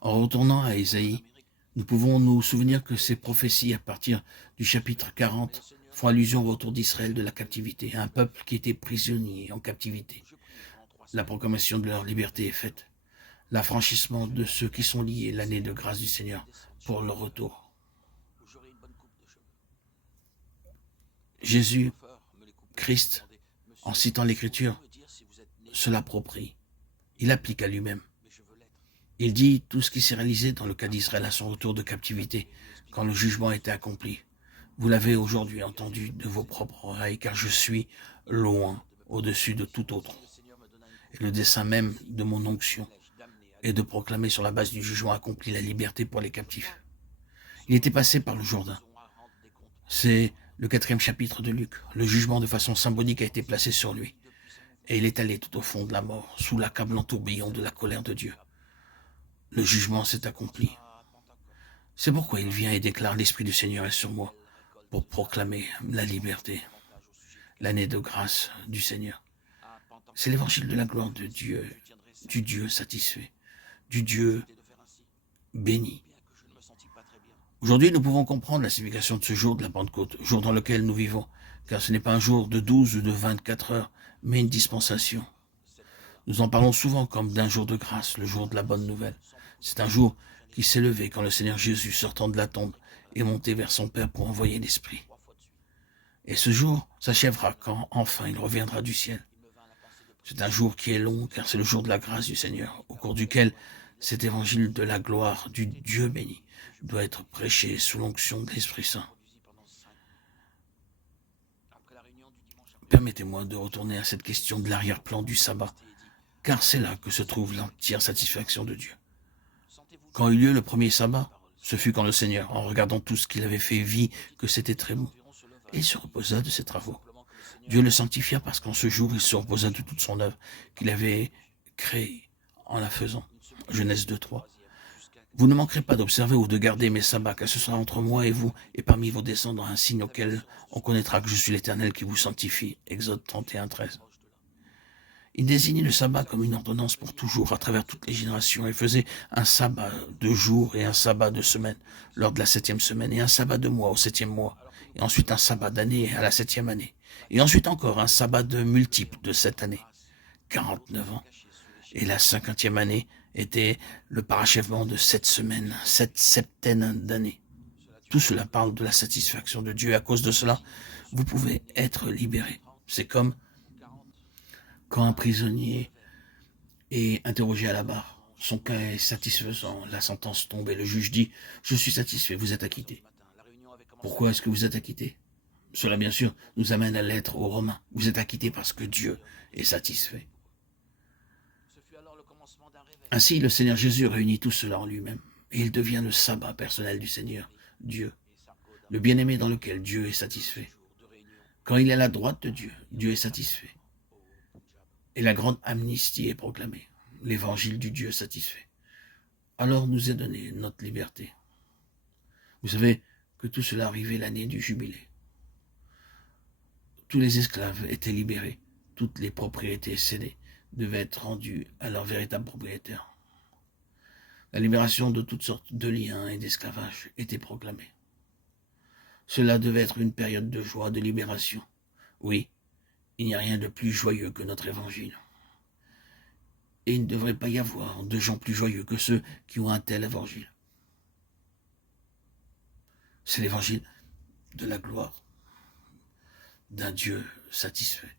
En retournant à Ésaïe, nous pouvons nous souvenir que ces prophéties à partir du chapitre 40 font allusion au retour d'Israël de la captivité, à un peuple qui était prisonnier en captivité. La proclamation de leur liberté est faite. L'affranchissement de ceux qui sont liés, l'année de grâce du Seigneur pour leur retour. Jésus, Christ, en citant l'Écriture, se l'approprie. Il applique à lui-même. Il dit tout ce qui s'est réalisé dans le cas d'Israël à son retour de captivité, quand le jugement a été accompli. Vous l'avez aujourd'hui entendu de vos propres oreilles, car je suis loin, au-dessus de tout autre. Et le dessein même de mon onction est de proclamer sur la base du jugement accompli la liberté pour les captifs. Il était passé par le Jourdain. C'est le 4e chapitre de Luc. Le jugement de façon symbolique a été placé sur lui. Et il est allé tout au fond de la mort, sous l'accablant tourbillon de la colère de Dieu. Le jugement s'est accompli. C'est pourquoi il vient et déclare l'Esprit du Seigneur est sur moi, pour proclamer la liberté, l'année de grâce du Seigneur. C'est l'évangile de la gloire de Dieu, du Dieu satisfait, du Dieu béni. Aujourd'hui, nous pouvons comprendre la signification de ce jour de la Pentecôte, jour dans lequel nous vivons, car ce n'est pas un jour de 12 ou de 24 heures, mais une dispensation. Nous en parlons souvent comme d'un jour de grâce, le jour de la bonne nouvelle. C'est un jour qui s'est levé quand le Seigneur Jésus, sortant de la tombe, est monté vers son Père pour envoyer l'Esprit. Et ce jour s'achèvera quand, enfin, il reviendra du ciel. C'est un jour qui est long, car c'est le jour de la grâce du Seigneur, au cours duquel cet évangile de la gloire du Dieu béni doit être prêché sous l'onction de l'Esprit Saint. Permettez-moi de retourner à cette question de l'arrière-plan du sabbat, car c'est là que se trouve l'entière satisfaction de Dieu. Quand eut lieu le premier sabbat, ce fut quand le Seigneur, en regardant tout ce qu'il avait fait, vit que c'était très bon, et il se reposa de ses travaux. Dieu le sanctifia parce qu'en ce jour, il se reposa de toute son œuvre qu'il avait créée en la faisant. Genèse 2:3. Vous ne manquerez pas d'observer ou de garder mes sabbats, car ce sera entre moi et vous, et parmi vos descendants, un signe auquel on connaîtra que je suis l'Éternel qui vous sanctifie. Exode 31:13. Il désignait le sabbat comme une ordonnance pour toujours, à travers toutes les générations, et faisait un sabbat de jour et un sabbat de semaine, lors de la 7e semaine, et un sabbat de mois au 7e mois, et ensuite un sabbat d'année à la 7e année, et ensuite encore un sabbat de multiple de 7 années, 49 ans. Et la 50e année était le parachèvement de 7 semaines, 7 septaines d'années. Tout cela parle de la satisfaction de Dieu. À cause de cela, vous pouvez être libéré. C'est comme quand un prisonnier est interrogé à la barre. Son cas est satisfaisant, la sentence tombe et le juge dit « Je suis satisfait, vous êtes acquitté ». Pourquoi est-ce que vous êtes acquitté? Cela, bien sûr, nous amène à l'être aux Romains. Vous êtes acquitté parce que Dieu est satisfait. Ainsi, le Seigneur Jésus réunit tout cela en lui-même, et il devient le sabbat personnel du Seigneur, Dieu, le bien-aimé dans lequel Dieu est satisfait. Quand il est à la droite de Dieu, Dieu est satisfait. Et la grande amnistie est proclamée, l'évangile du Dieu satisfait. Alors nous est donné notre liberté. Vous savez que tout cela arrivait l'année du jubilé. Tous les esclaves étaient libérés, toutes les propriétés cédées devaient être rendues à leur véritable propriétaire. La libération de toutes sortes de liens et d'esclavage était proclamée. Cela devait être une période de joie, de libération. Oui, il n'y a rien de plus joyeux que notre évangile. Et il ne devrait pas y avoir de gens plus joyeux que ceux qui ont un tel évangile. C'est l'évangile de la gloire d'un Dieu satisfait.